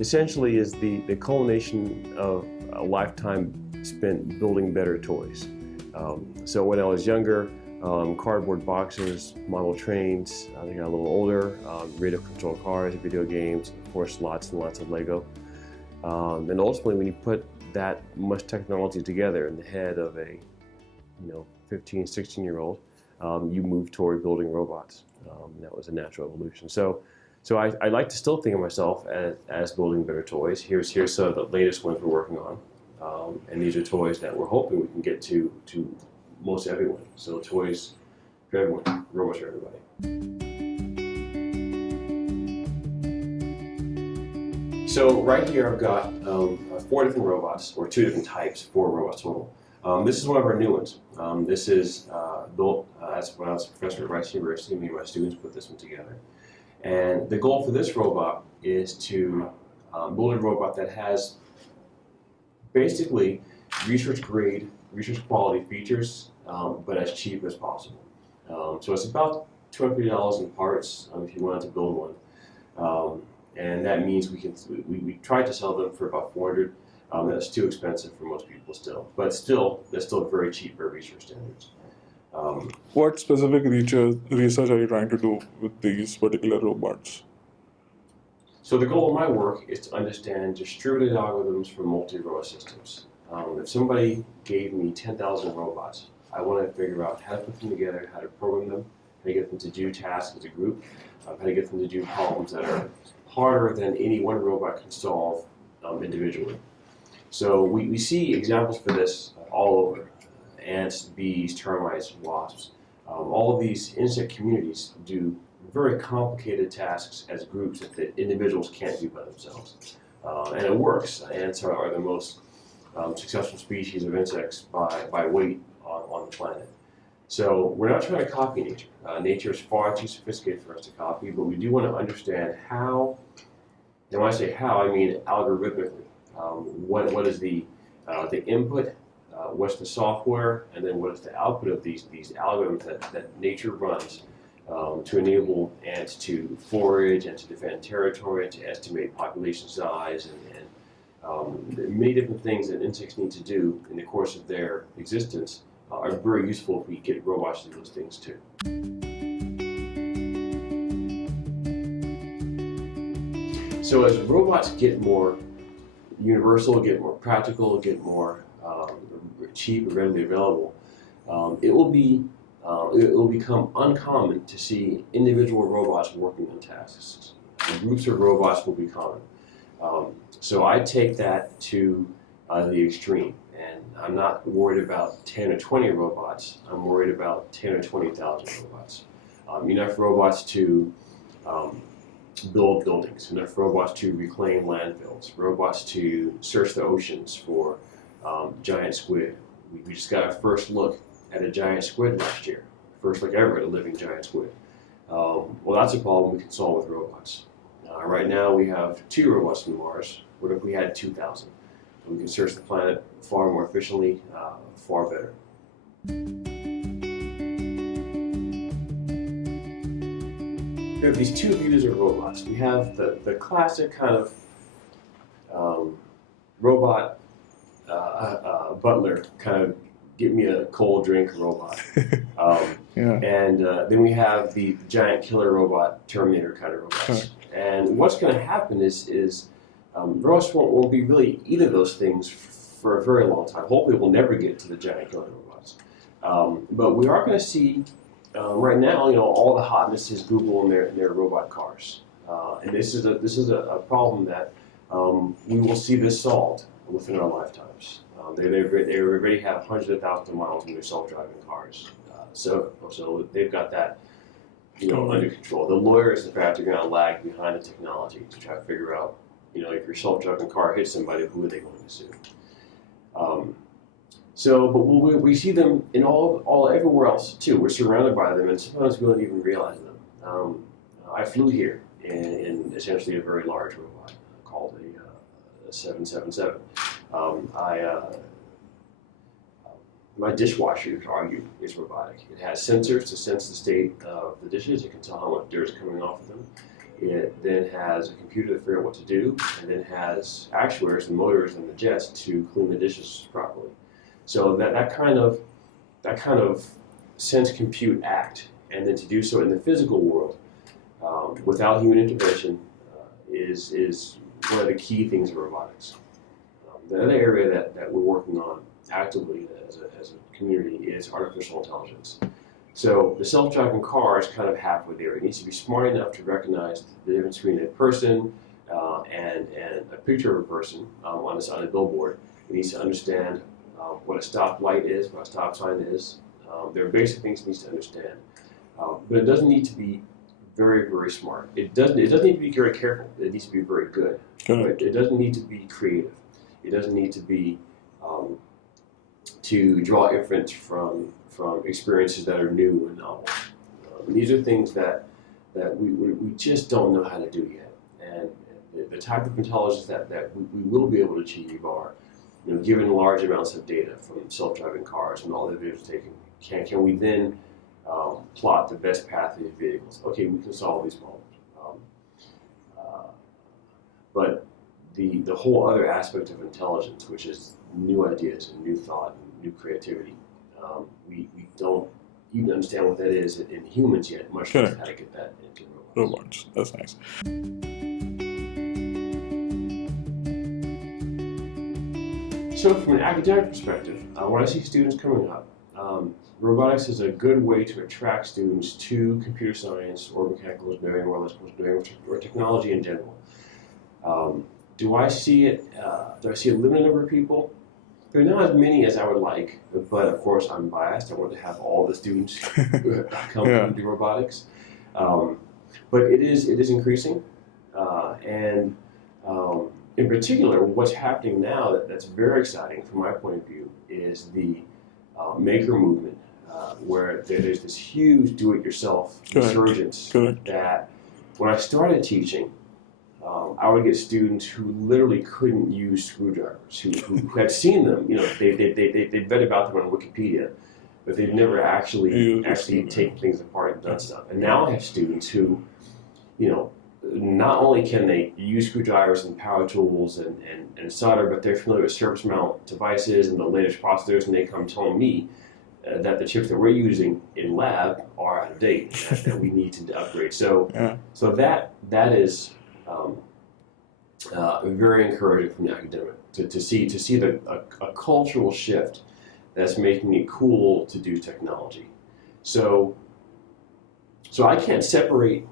essentially is the culmination of a lifetime spent building better toys. So when I was younger, cardboard boxes, model trains. I got a little older, radio controlled cars, video games, of course lots and lots of Lego. And ultimately when you put that much technology together in the head of a 15, 16-year-old, you move toward building robots. That was a natural evolution. So I like to still think of myself as building better toys. Here's some of the latest ones we're working on. And these are toys that we're hoping we can get to most everyone. So toys for everyone, robots for everybody. So right here I've got 4 different robots, or 2 different types, 4 robots total. This is one of our new ones. This is built as when I was a professor at Rice University. Me and my students put this one together. And the goal for this robot is to build a robot that has basically research grade, research quality features, but as cheap as possible. So it's about $250 in parts if you wanted to build one. And that means we tried to sell them for about $400. That's too expensive for most people still, but still, that's still very cheap for research standards. What specific research are you trying to do with these particular robots? So the goal of my work is to understand distributed algorithms for multi-row systems. If somebody gave me 10,000 robots, I want to figure out how to put them together, how to program them, how to get them to do tasks as a group, how to get them to do problems that are harder than any one robot can solve individually. So we see examples for this all over. Ants, bees, termites, wasps. All of these insect communities do very complicated tasks as groups that the individuals can't do by themselves. And it works. Ants are the most successful species of insects by weight on the planet. So we're not trying to copy nature. Nature is far too sophisticated for us to copy, but we do want to understand how, and when I say how, I mean algorithmically. What is the input, what's the software, and then what is the output of these algorithms that nature runs to enable ants to forage and to defend territory and to estimate population size and many different things that insects need to do in the course of their existence are very useful if we get robots to do those things too. So as robots get more universal, get more practical, get more cheap and readily available, it will become uncommon to see individual robots working on tasks. Groups of robots will be common. So I take that to the extreme, and I'm not worried about 10 or 20 robots. I'm worried about 10 or 20,000 robots. Enough robots to build buildings, enough robots to reclaim landfills, robots to search the oceans for giant squid. We just got our first look at a giant squid last year. First look ever at a living giant squid. Well, that's a problem we can solve with robots. Right now we have 2 robots on Mars. What if we had 2,000? We can search the planet far more efficiently, far better. We have these 2 views of robots. We have the classic kind of robot, Butler, kind of give me a cold drink robot. And then we have the giant killer robot, Terminator kind of robots. And what's going to happen is robots won't be really either of those things for a very long time. Hopefully we'll never get to the giant killer robots. But we are going to see, right now, all the hotness is Google and their robot cars. And this is a problem that we will see this solved within our lifetimes. They already have hundreds of thousands of miles in their self-driving cars. So they've got that under control. The lawyers, in fact, are going to lag behind the technology to try to figure out, if your self-driving car hits somebody, who are they going to sue? But we see them in all everywhere else too. We're surrounded by them, and sometimes we don't even realize them. I flew here in essentially a very large robot called a 777. My dishwasher, you could argue, is robotic. It has sensors to sense the state of the dishes. It can tell how much dirt is coming off of them. It then has a computer to figure out what to do, and then has actuators and motors and the jets to clean the dishes properly. So that kind of sense compute act, and then to do so in the physical world without human intervention is one of the key things of robotics. The other area that we're working on actively as a community is artificial intelligence. So the self-driving car is kind of halfway there. It needs to be smart enough to recognize the difference between a person and a picture of a person on a billboard. It needs to understand what a stoplight is, what a stop sign is. There are basic things it needs to understand. But it doesn't need to be very, very smart. It doesn't need to be very careful. It needs to be very good. But it doesn't need to be creative. It doesn't need to be to draw inference from experiences that are new and novel. These are things that we just don't know how to do yet. And the type of intelligence that we will be able to achieve are, given large amounts of data from self-driving cars and all the videos taken, can we then plot the best path of these vehicles? Okay, we can solve these problems. But the whole other aspect of intelligence, which is new ideas and new thought and new creativity, we don't even understand what that is in humans yet, much less how to get that into robots. That's nice. So from an academic perspective, when I see students coming up, robotics is a good way to attract students to computer science or mechanical engineering or electrical engineering or technology in general. Do I see a limited number of people? There are not as many as I would like, but of course I'm biased. I want to have all the students come into robotics. But it is increasing, and in particular, what's happening now that's very exciting from my point of view is the maker movement, where there's this huge do-it-yourself resurgence that when I started teaching, I would get students who literally couldn't use screwdrivers, who had seen them, they'd read about them on Wikipedia, but they'd never actually taken things apart and done stuff. And now I have students who, not only can they use screwdrivers and power tools and solder, but they're familiar with surface mount devices and the latest processors, and they come telling me that the chips that we're using in lab are out of date, that we need to upgrade. So that is very encouraging from the academic to see a cultural shift that's making it cool to do technology. So I can't separate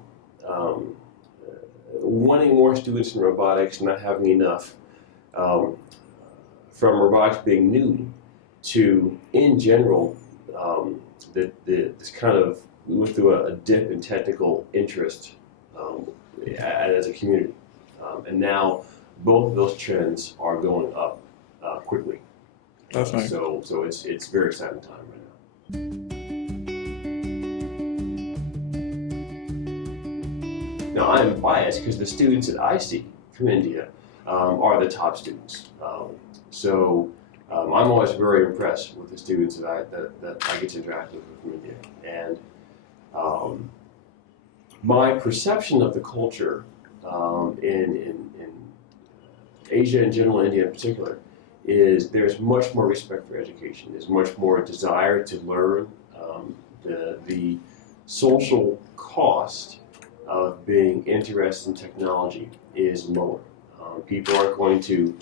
wanting more students in robotics, not having enough, from robotics being new to, in general, this kind of, we went through a dip in technical interest as a community. And now both of those trends are going up quickly. That's nice. So it's very exciting time right now. Now I'm biased because the students that I see from India are the top students. I'm always very impressed with the students that I get to interact with from India. And my perception of the culture in Asia in general, India in particular, is there's much more respect for education. There's much more desire to learn. The social cost of being interested in technology is lower. People aren't going to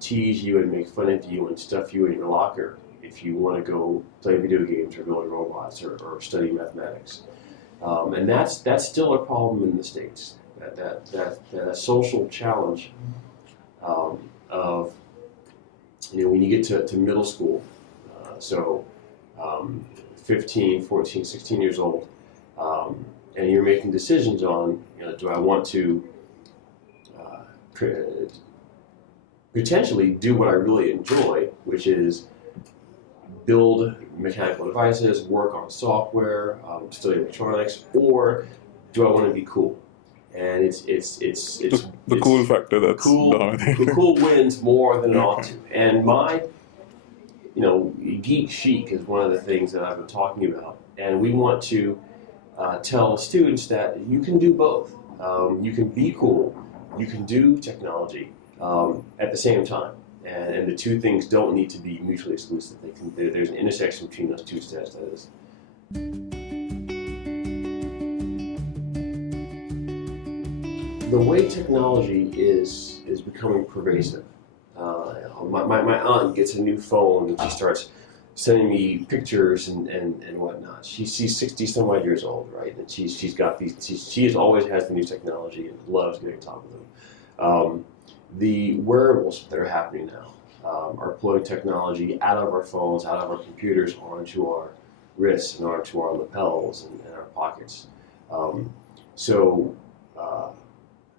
tease you and make fun of you and stuff you in your locker if you want to go play video games or build robots or study mathematics. And that's still a problem in the States. That social challenge of when you get to middle school, 15, 14, 16 years old, and you're making decisions on, do I want to potentially do what I really enjoy, which is build mechanical devices, work on software, study electronics, or do I want to be cool? And it's the cool factor that's dominating. The cool wins more than it ought to. And my, geek chic is one of the things that I've been talking about. And we want to tell students that you can do both. You can be cool. You can do technology at the same time. And the two things don't need to be mutually exclusive. There's an intersection between those two steps, that is. The way technology is becoming pervasive. My aunt gets a new phone and she starts sending me pictures and whatnot. She's 60 some odd years old, right? And she's got these. She always has the new technology and loves getting on top of them. The wearables that are happening now are pulling technology out of our phones, out of our computers, onto our wrists and onto our lapels and our pockets.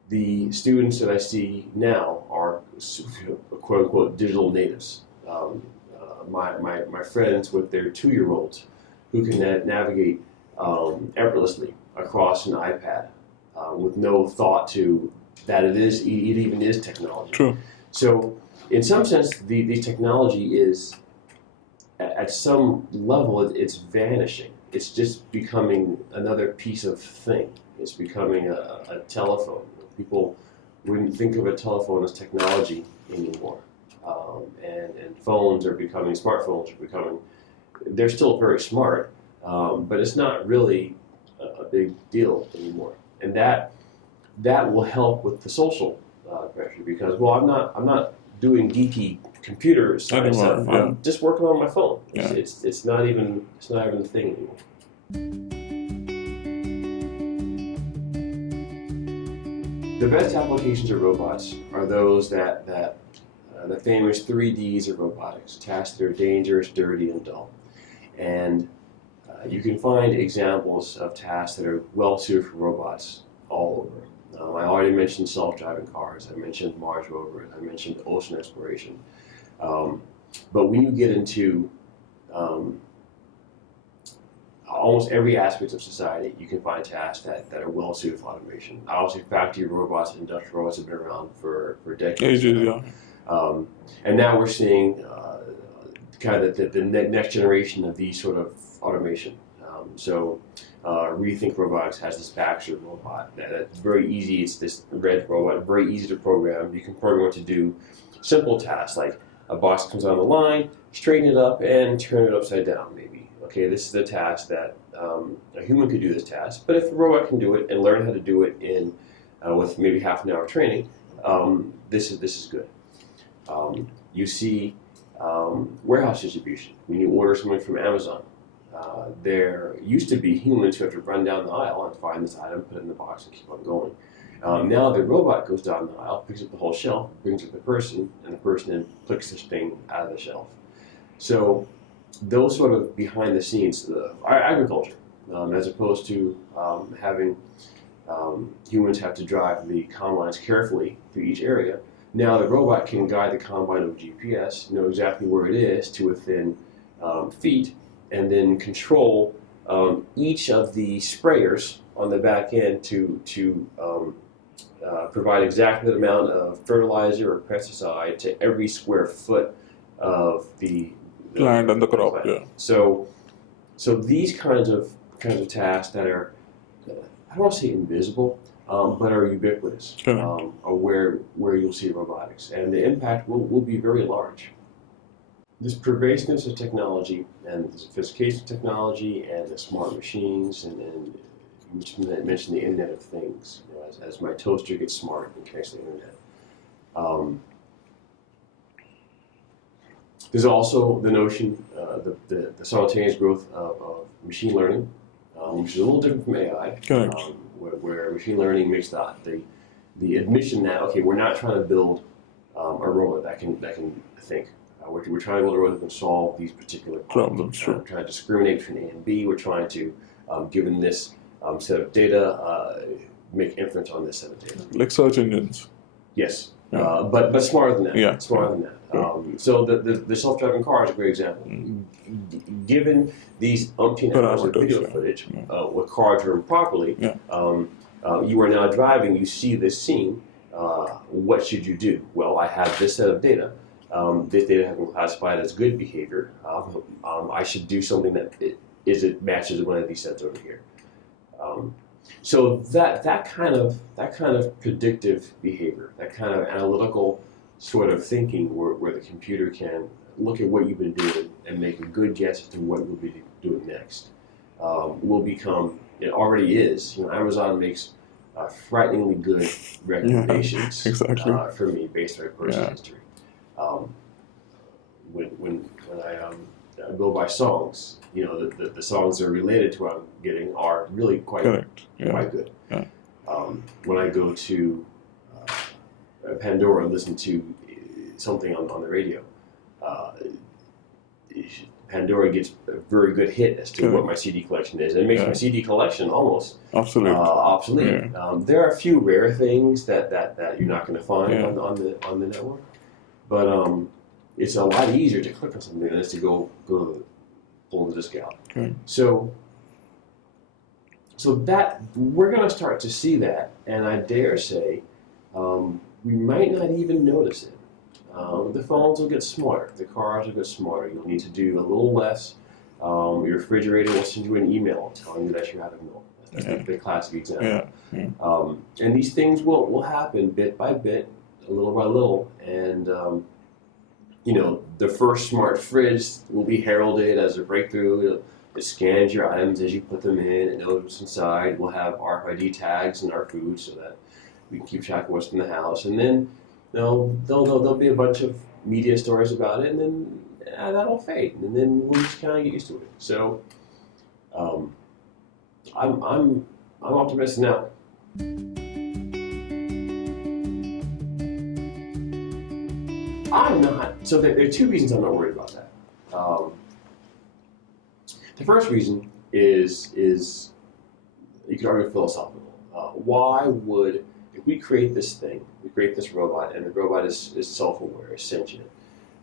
The students that I see now are quote unquote digital natives. My friends with their 2-year-olds who can navigate effortlessly across an iPad with no thought to that it even is technology. True. So in some sense, the technology is at some level it's vanishing. It's just becoming another piece of thing. It's becoming a telephone. People wouldn't think of a telephone as technology anymore. And phones are becoming, smartphones are becoming, they're still very smart, but it's not really a big deal anymore. And that will help with the social pressure because, well, I'm not doing geeky computer science stuff. Yeah. I'm just working on my phone. Yeah. It's not even a thing anymore. The best applications of robots are those that the famous 3Ds of robotics, tasks that are dangerous, dirty, and dull. And you can find examples of tasks that are well suited for robots all over. I already mentioned self-driving cars, I mentioned Mars rovers, I mentioned ocean exploration. But when you get into almost every aspect of society, you can find tasks that are well suited for automation. Obviously, factory robots and industrial robots have been around for decades. Ages, yeah. And now we're seeing kind of the next generation of these sort of automation. Rethink Robotics has this Baxter robot that's very easy. It's this red robot, very easy to program. You can program it to do simple tasks like a box comes on the line, straighten it up, and turn it upside down, maybe. Okay, this is a task that a human could do this task, but if a robot can do it and learn how to do it in with maybe half an hour training, this is good. You see warehouse distribution. When you order something from Amazon, there used to be humans who have to run down the aisle and find this item, put it in the box, and keep on going. Now the robot goes down the aisle, picks up the whole shelf, brings up the person, and the person then clicks this thing out of the shelf. So those sort of behind the scenes, agriculture, as opposed to having humans have to drive the combines carefully through each area. Now the robot can guide the combine with GPS, know exactly where it is to within feet, and then control each of the sprayers on the back end to provide exactly the amount of fertilizer or pesticide to every square foot of the land and the crop. plant. Yeah. So these kinds of tasks that are, I don't want to say invisible, but are ubiquitous, are where you'll see robotics, and the impact will be very large. This pervasiveness of technology and the sophistication of technology and the smart machines and you mentioned the Internet of Things. You know, as my toaster gets smart and connects to the Internet. There's also the notion, the simultaneous growth of machine learning, which is a little different from AI. Correct. Where machine learning makes the admission that, okay, we're not trying to build a robot that can think. We're trying to build a robot that can solve these particular problems. Sure. We're trying to discriminate between A and B. We're trying to, given this set of data, make inference on this set of data. Like search engines. Yes, Yeah. but smarter than that. Yeah. Smarter than that. So the self-driving car is a great example. Given these umpteen hours of video footage, with cars driven properly, you are now driving, you see this scene, what should you do? Well, I have this set of data. This data has been classified as good behavior. I should do something that matches one of these sets over here. So that kind of predictive behavior, that kind of analytical sort of thinking, where the computer can look at what you've been doing and make a good guess as to what you'll be doing next, will become. It already is. Amazon makes frighteningly good recommendations exactly. for me based on personal history. When I go by songs, the songs that are related to what I'm getting are really quite good. Yeah. When I go to Pandora and listen to something on the radio, Pandora gets a very good hit as to what my CD collection is. And it makes my CD collection almost obsolete. Yeah. There are a few rare things that you're not going to find on the network, but it's a lot easier to click on something than it is to go pull the disc out. Okay. So that we're going to start to see that, and I dare say we might not even notice it. The phones will get smarter. The cars will get smarter. You'll need to do a little less. Your refrigerator will send you an email telling you that you're out of milk. That's the classic example. And these things will happen bit by bit, little by little, and the first smart fridge will be heralded as a breakthrough. It scans your items as you put them in. It knows what's inside. We'll have RFID tags in our food so that we can keep track of what's in the house. And then there'll be a bunch of media stories about it, and then that'll fade, and then we'll just kind of get used to it. So I'm optimistic now. I'm not. So there are two reasons I'm not worried about that. The first reason is you could argue philosophical. Why would, if we create this thing, we create this robot, and the robot is self-aware, is sentient,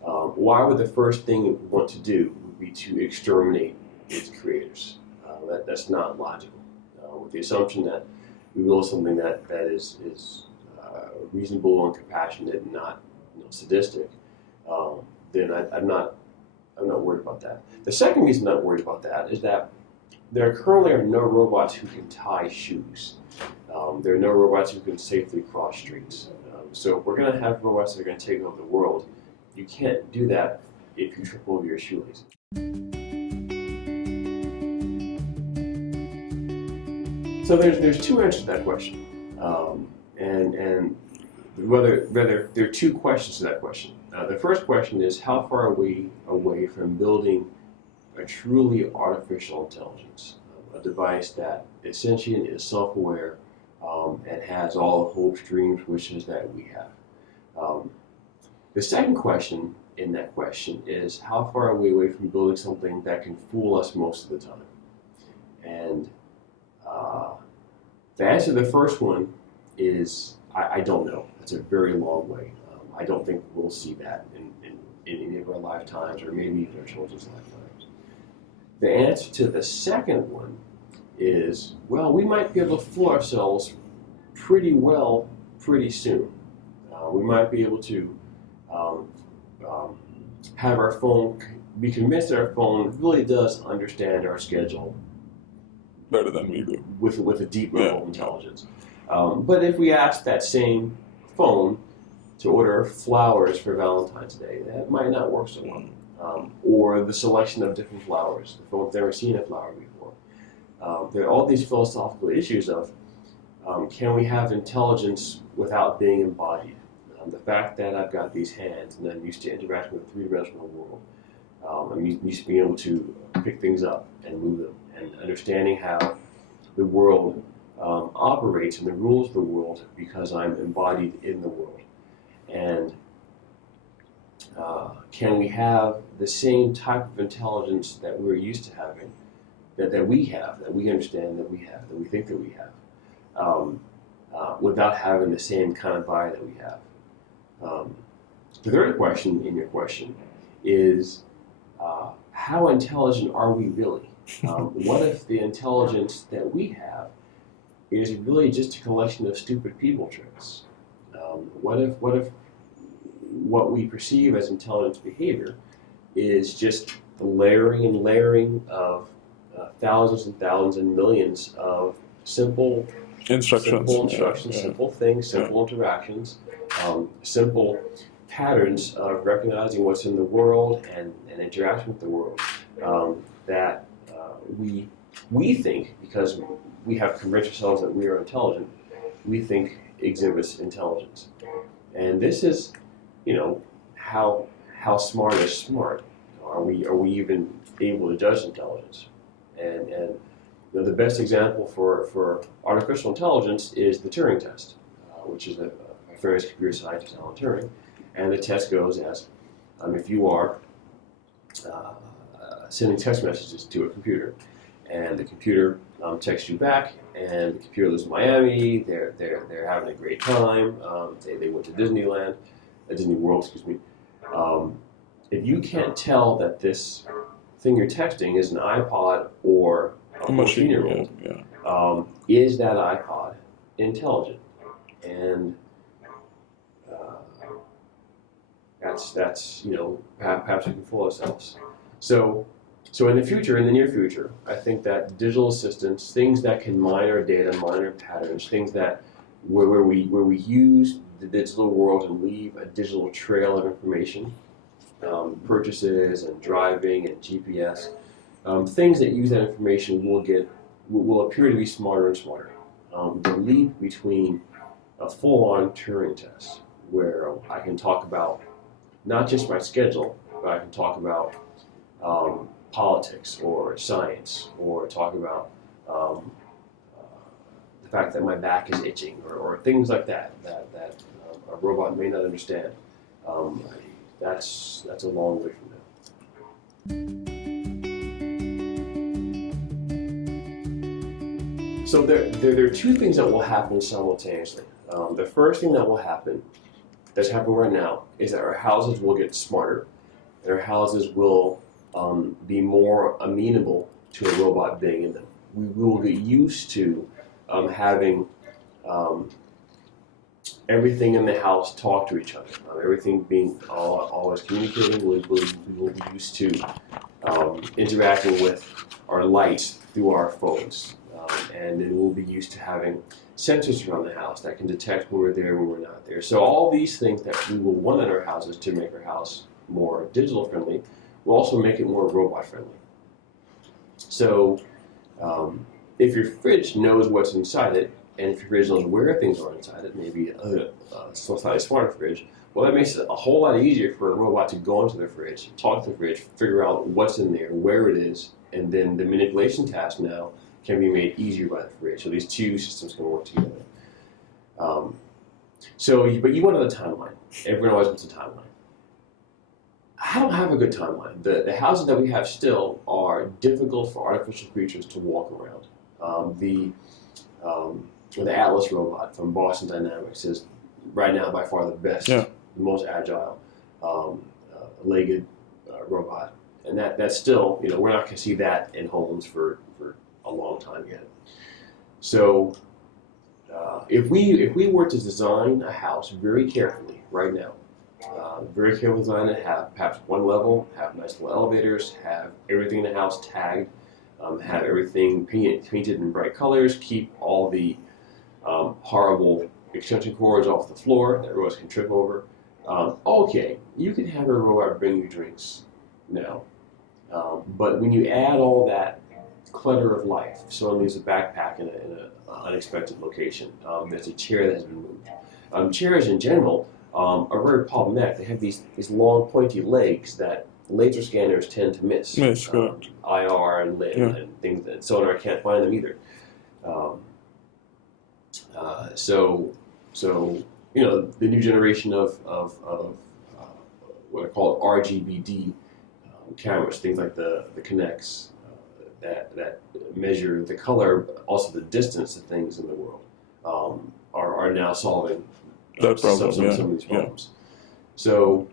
why would the first thing we want to do would be to exterminate its creators? That's not logical. With the assumption that we will something that is reasonable and compassionate and not sadistic, then I'm not worried about that. The second reason I'm not worried about that is that there currently are no robots who can tie shoes. There are no robots who can safely cross streets. So if we're going to have robots that are going to take over the world, you can't do that if you trip over your shoelaces. So there's two answers to that question, and whether there are two questions to that question. The first question is, how far are we away from building a truly artificial intelligence, a device that is sentient, is self-aware, and has all the hopes, dreams, wishes that we have. The second question in that question is, how far are we away from building something that can fool us most of the time? And the answer to the first one is, I don't know. It's a very long way. I don't think we'll see that in any of our lifetimes, or maybe even our children's lifetimes. The answer to the second one is, well, we might be able to fool ourselves pretty well pretty soon. We might be able to have our phone, be convinced that our phone really does understand our schedule better than we do, with a deep level of intelligence. But if we ask that same phone to order flowers for Valentine's Day, that might not work so well. Or the selection of different flowers. The phone's never seen a flower before. There are all these philosophical issues of, can we have intelligence without being embodied? The fact that I've got these hands and I'm used to interacting with a three-dimensional world. I'm used to being able to pick things up and move them, and understanding how the world operates and the rules of the world because I'm embodied in the world. And can we have the same type of intelligence that we're used to having, that we have, that we understand that we have, that we think that we have, without having the same kind of body that we have? The third question in your question is, how intelligent are we really? What if the intelligence that we have is really just a collection of stupid people tricks? What if what we perceive as intelligent behavior is just the layering and layering of thousands and thousands and millions of simple Instructions. simple things, simple interactions, simple patterns of recognizing what's in the world and interaction with the world that we think, because we have convinced ourselves that we are intelligent, we think exhibits intelligence. And this is, how smart is smart? Are we even able to judge intelligence? And the best example for artificial intelligence is the Turing test, which is a famous computer scientist, Alan Turing. And the test goes as, if you are sending text messages to a computer, and the computer texts you back, and the computer lives in Miami, they're having a great time, they went to Disney World, excuse me. If you can't tell that this thing you're texting is an iPod or a 14-year-old, is that iPod intelligent? And that's perhaps we can fool ourselves. So in the near future, I think that digital assistants, things that can mine our data, mine our patterns, things that where we use the digital world and leave a digital trail of information, purchases and driving and GPS, things that use that information will appear to be smarter and smarter. The leap between a full-on Turing test, where I can talk about not just my schedule, but I can talk about politics or science, or talk about the fact that my back is itching, or things like that a robot may not understand. That's a long way from now. So there are two things that will happen simultaneously. The first thing that will happen, that's happening right now, is that our houses will get smarter, and our houses will be more amenable to a robot being in them. We will get used to having everything in the house talk to each other. Everything being always communicating. We will be used to interacting with our lights through our phones. And then we'll be used to having sensors around the house that can detect when we're there, when we're not there. So all these things that we will want in our houses to make our house more digital friendly will also make it more robot friendly. So if your fridge knows what's inside it, and if your fridge knows where things are inside it, maybe a slightly smarter fridge, well, that makes it a whole lot easier for a robot to go into the fridge, talk to the fridge, figure out what's in there, where it is, and then the manipulation task now can be made easier by the fridge. So these two systems can work together. But you wanted a timeline. Everyone always wants a timeline. I don't have a good timeline. The houses that we have still are difficult for artificial creatures to walk around. The Atlas robot from Boston Dynamics is right now by far the best, the most agile, legged robot. And that's still, we're not going to see that in homes for a long time yet. So if we were to design a house very carefully right now, very carefully design it, have perhaps one level, have nice little elevators, have everything in the house tagged, have everything painted in bright colors, keep all the horrible extension cords off the floor that robots can trip over. Okay, you can have a robot bring you drinks now. But when you add all that clutter of life, if someone leaves a backpack in an unexpected location, there's a chair that has been moved. Chairs in general are very problematic. They have these long pointy legs that laser scanners tend to miss. Yes, correct. IR and things, and sonar can't find them either. So the new generation of what are called RGBD cameras, things like the Kinects that measure the color, but also the distance of things in the world, are now solving that problem, some of these problems. So,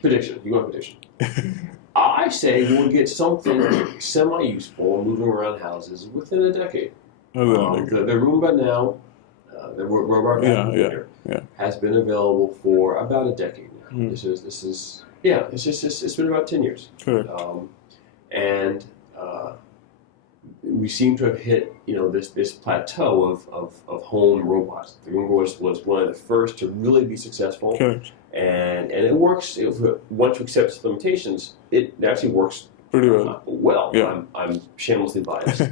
prediction. You want a prediction? I say we'll get something semi-useful moving around houses within a decade. The Roomba now, the robot vacuum has been available for about a decade now. It's been about 10 years. Correct. we seem to have hit, this plateau of home robots. The Roomba was one of the first to really be successful, Correct. and it works. Once you accept its limitations, it actually works Pretty well. well. Yeah. I'm shamelessly biased,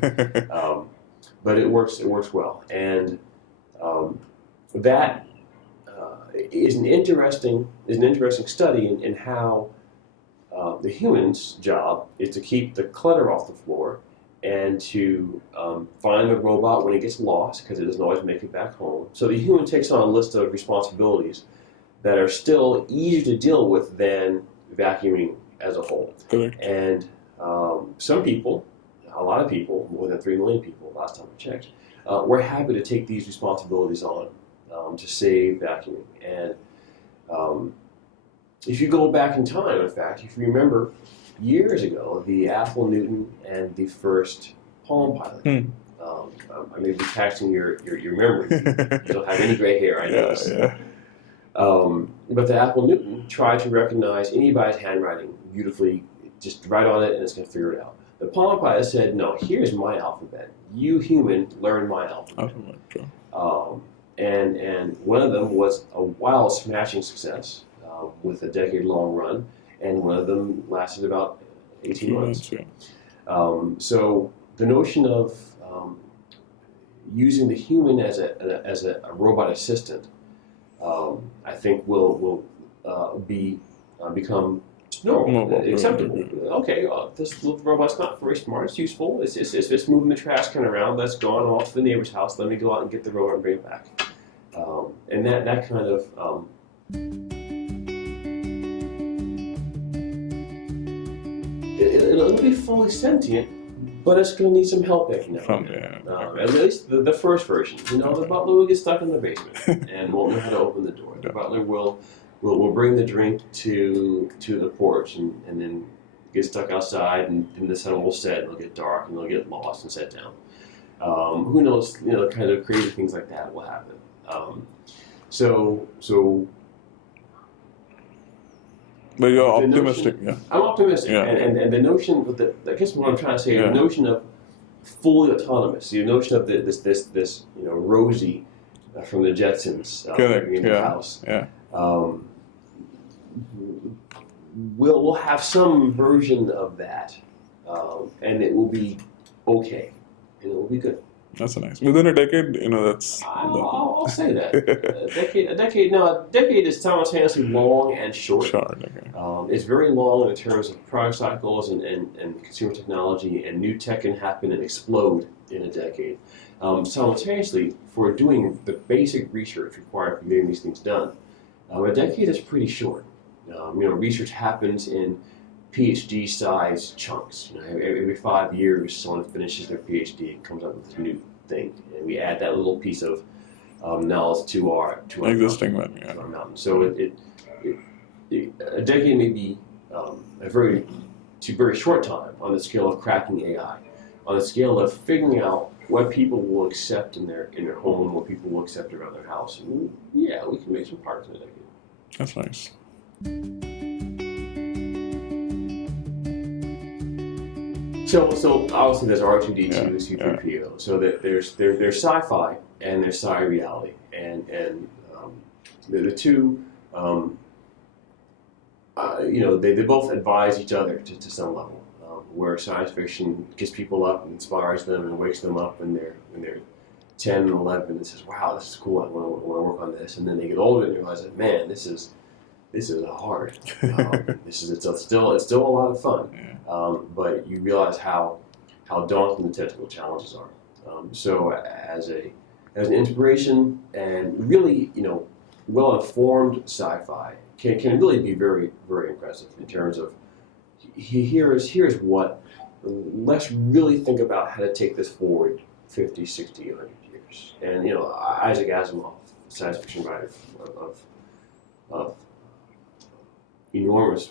but it works. It works well, and that is an interesting study in how the human's job is to keep the clutter off the floor and to find the robot when it gets lost, because it doesn't always make it back home. So the human takes on a list of responsibilities that are still easier to deal with than vacuuming as a whole. Correct. And some people, a lot of people, more than 3 million people last time I checked, were happy to take these responsibilities on to save vacuuming. And if you go back in time, in fact, if you remember years ago, the Apple Newton and the first Palm Pilot. I may be taxing your memory. You don't have any gray hair, I notice. Yeah. But the Apple Newton tried to recognize anybody's handwriting beautifully, just write on it and it's going to figure it out. The Palm Pilot said, no, here's my alphabet. You human, learn my alphabet. And one of them was a wild smashing success with a decade-long run, and one of them lasted about 18 months. So the notion of using the human as a robot assistant, I think will become normal, acceptable. Okay, this little robot's not very smart. It's useful. It's moving the trash can around. That's gone off to the neighbor's house. Let me go out and get the robot and bring it back. And that kind of it'll be fully sentient, but it's going to need some help every now and then. At least the first version. The butler will get stuck in the basement and won't know how to open the door. The butler will bring the drink to the porch and then get stuck outside, and the sun will set, and it'll get dark, and they'll get lost and set down. Who knows? Kind of crazy things like that will happen. But you're optimistic, I'm optimistic, yeah. And the notion, I guess what I'm trying to say, the notion of fully autonomous, the notion of this Rosie from the Jetsons in the house. Yeah. We'll have some version of that, and it will be okay, and it will be good. That's nice. Within a decade, that's. I'll say that. A decade is simultaneously long and short. Okay. It's very long in terms of product cycles and consumer technology, and new tech can happen and explode in a decade. Simultaneously, for doing the basic research required for getting these things done, a decade is pretty short. Research happens in PhD-sized chunks. Every 5 years, someone finishes their PhD and comes up with a new thing, and we add that little piece of knowledge to our existing mountain, to our mountain. So a decade may be a very short time on the scale of cracking AI, on the scale of figuring out what people will accept in their home, what people will accept around their house. And we can make some progress in a decade. That's nice. So obviously there's R2D2, C3PO. So there's sci-fi and there's sci-reality, and the two, they both advise each other to some level. Where science fiction gets people up and inspires them and wakes them up when they're 10 and 11 and says, "Wow, this is cool. I want to work on this." And then they get older and realize that, man, this is hard. It's still a lot of fun. But you realize how daunting the technical challenges are. So as an inspiration, and really well-informed sci-fi can really be very, very impressive in terms of here's what. Let's really think about how to take this forward 50, 60, 100 years. And Isaac Asimov, science fiction writer of enormous.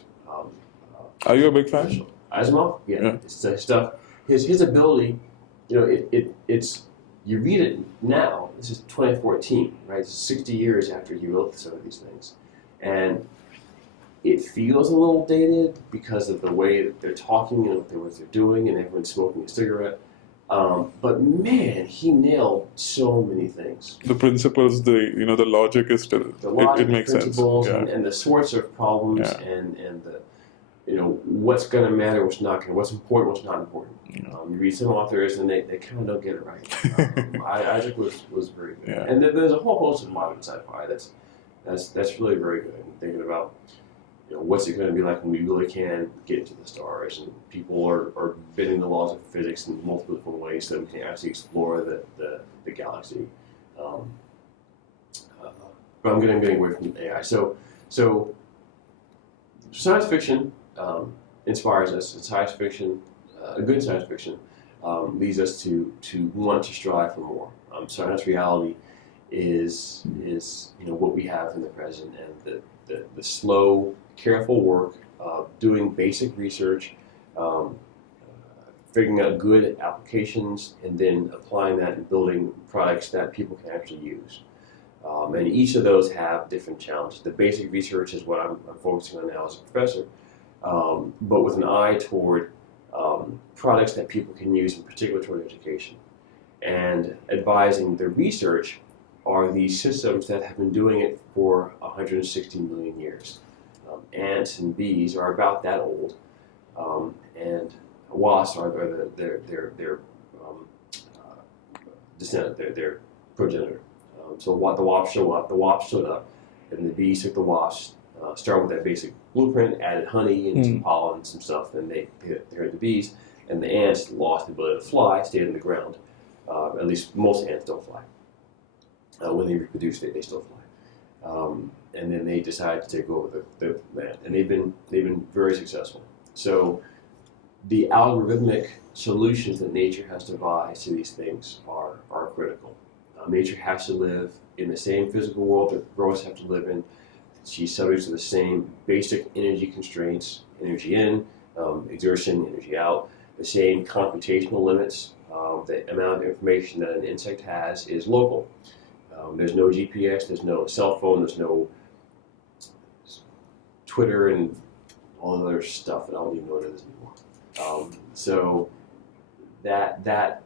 Are you a big fan? Asimov, yeah. Stuff. His ability, it's you read it now. This is 2014, right? This is 60 years after he wrote some of these things, and it feels a little dated because of the way that they're talking and what they're doing, and everyone's smoking a cigarette. But man, he nailed so many things. The principles, the logic is still, The logic, it makes principles, sense. and the sorts of problems, Yeah. and the what's going to matter, what's not going to, what's important, what's not important. You read some authors and they kind of don't get it right. Isaac was very good, Yeah. and there's a whole host of modern sci-fi that's really very good. And thinking about what's it going to be like when we really can get into the stars, and people are bending the laws of physics in multiple different ways so we can actually explore the galaxy. But I'm getting away from AI. So science fiction inspires us, and science fiction, good science fiction, leads us to want to strive for more. Science reality is what we have in the present, and the slow, careful work of doing basic research, figuring out good applications, and then applying that and building products that people can actually use. And each of those have different challenges. The basic research is what I'm focusing on now as a professor, but with an eye toward products that people can use, in particular toward education. And advising the research are these systems that have been doing it for 160 million years. Ants and bees are about that old, and wasps are their descendant, their progenitor. So what the wasps showed up, and the bees took the wasps, started with that basic blueprint, added honey and some pollen and some stuff, and they hurt the bees, and the ants lost the ability to fly, stayed in the ground. At least most ants don't fly. When they reproduce, they still fly. And then they decided to take over the land, and they've been very successful. So the algorithmic solutions that nature has devised to these things are critical. Nature has to live in the same physical world that growers have to live in. She's subject to the same basic energy constraints, energy in, exertion, energy out, the same computational limits. The amount of information that an insect has is local. There's no GPS, there's no cell phone, there's no Twitter and all the other stuff that I don't even know what it is anymore. So that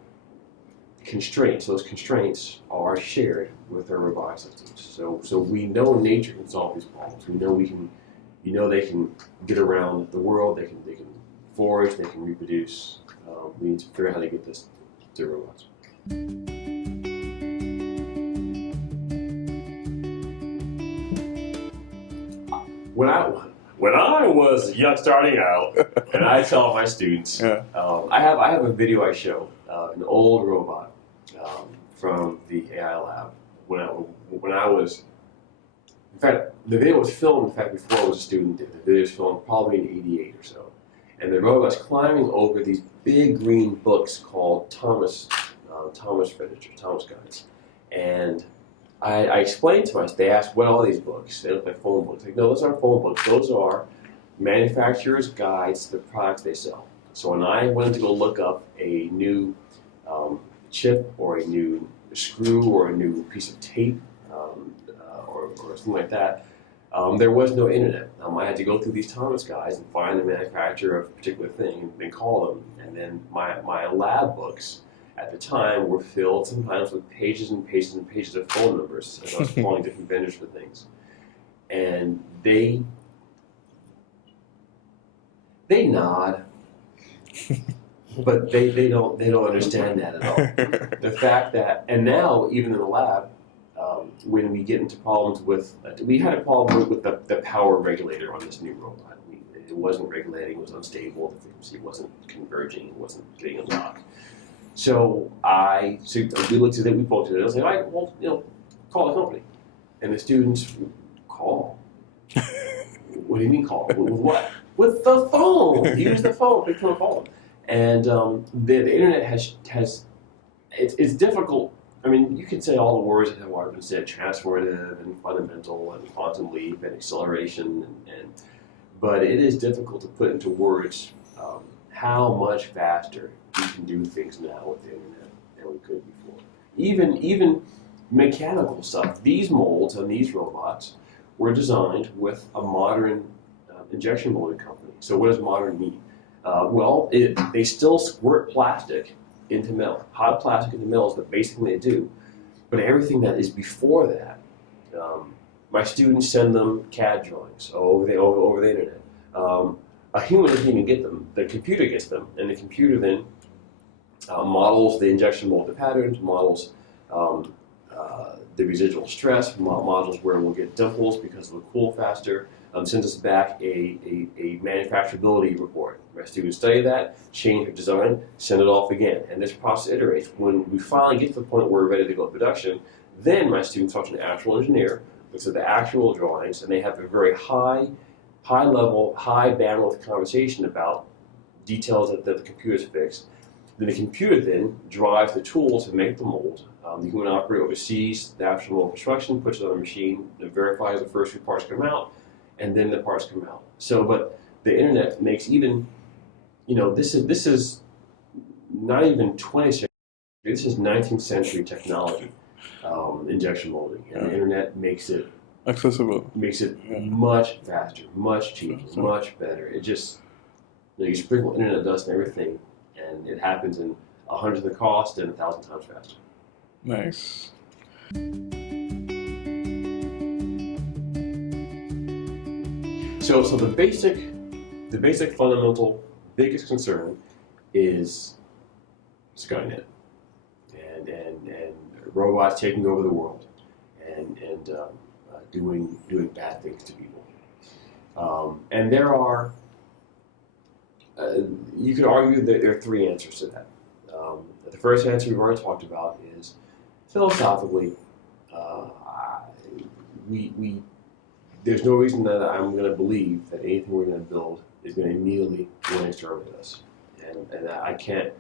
constraints, those constraints are shared with our robotic systems. So we know nature can solve these problems. We know they can get around the world. They can forage. They can reproduce. We need to figure out how to get this to robots. When I was young, starting out, and I tell my students, I have a video I show, an old robot from the AI lab. When I was, in fact, the video was filmed. In fact, before I was a student, the video was filmed probably in '88 or so, and the robot's climbing over these big green books called Thomas Guides, and I explained to myself, they asked, what are all these books? They look like phone books. Like, no, those aren't phone books. Those are manufacturers' guides to the products they sell. So when I went to go look up a new chip or a new screw or a new piece of tape or something like that, there was no internet. I had to go through these Thomas guides and find the manufacturer of a particular thing and then call them. And then my lab books at the time were filled sometimes with pages and pages and pages of phone numbers as I was calling different vendors for things. And they nod, but they don't understand that at all. The fact that, and now even in the lab, when we get into problems with, we had a problem with the power regulator on this new robot. It wasn't regulating, it was unstable, the frequency wasn't converging, it wasn't getting unlocked. So we looked at it, we poked at it, I was like, all right, well, call the company. And the students, call? What do you mean call? With what? With the phone! Use the phone, pick from the phone. And the internet has it's difficult. I mean, you can say all the words that have already been said, transformative and fundamental and quantum leap and acceleration, but it is difficult to put into words how much faster we can do things now with the internet than we could before. Even mechanical stuff. These molds and these robots were designed with a modern injection molding company. So what does modern mean? They still squirt plastic into metal. Hot plastic into metal is the basic thing they do. But everything that is before that, my students send them CAD drawings over the internet. A human doesn't even get them. The computer gets them, and the computer then models the injection molded patterns, models the residual stress, models where we'll get dimples because it'll cool faster, sends us back a manufacturability report. My students study that, change their design, send it off again, and this process iterates. When we finally get to the point where we're ready to go to production, then my students talk to an actual engineer, looks at the actual drawings, and they have a very high level, high bandwidth conversation about details that the computer's fixed. Then the computer then drives the tools to make the mold. The human operator oversees the actual mold construction, puts it on the machine, and verifies the first few parts come out, and then the parts come out. So, but the internet makes even, this is not even 20th century, this is 19th century technology, injection molding. And the internet makes it accessible. Makes it much faster, much cheaper, much better. It just, you sprinkle internet dust and everything, and it happens in 100th the cost and 1,000 times faster. Nice. So the basic fundamental biggest concern is Skynet and robots taking over the world and doing bad things to people. And there are you could argue that there are three answers to that. The first answer we've already talked about is philosophically, there's no reason that I'm going to believe that anything we're going to build is going to immediately go and exterminate us, and I can't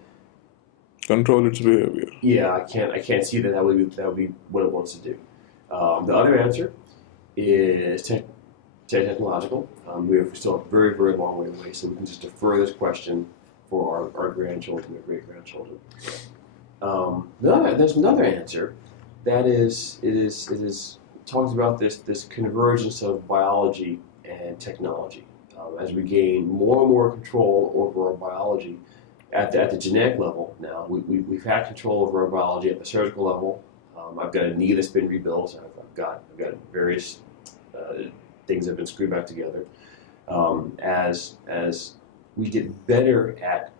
control its behavior. Yeah, I can't see that would be what it wants to do. The other answer is technological. We have still a very, very long way away, so we can just defer this question for our grandchildren and great-grandchildren. There's another answer that talks about this convergence of biology and technology. As we gain more and more control over our biology at the genetic level now, we've had control over our biology at the surgical level. I've got a knee that's been rebuilt. I've got various things that have been screwed back together. As we get better at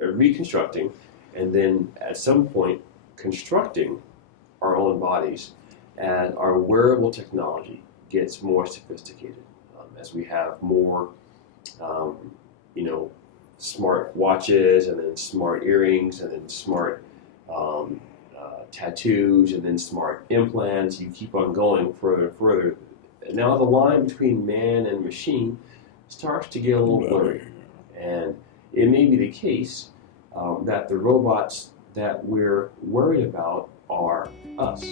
reconstructing, and then at some point constructing our own bodies, and our wearable technology gets more sophisticated, as we have more, smart watches, and then smart earrings, and then smart tattoos, and then smart implants. You keep on going further and further. Now the line between man and machine starts to get a little blurry, and it may be the case that the robots that we're worried about are us.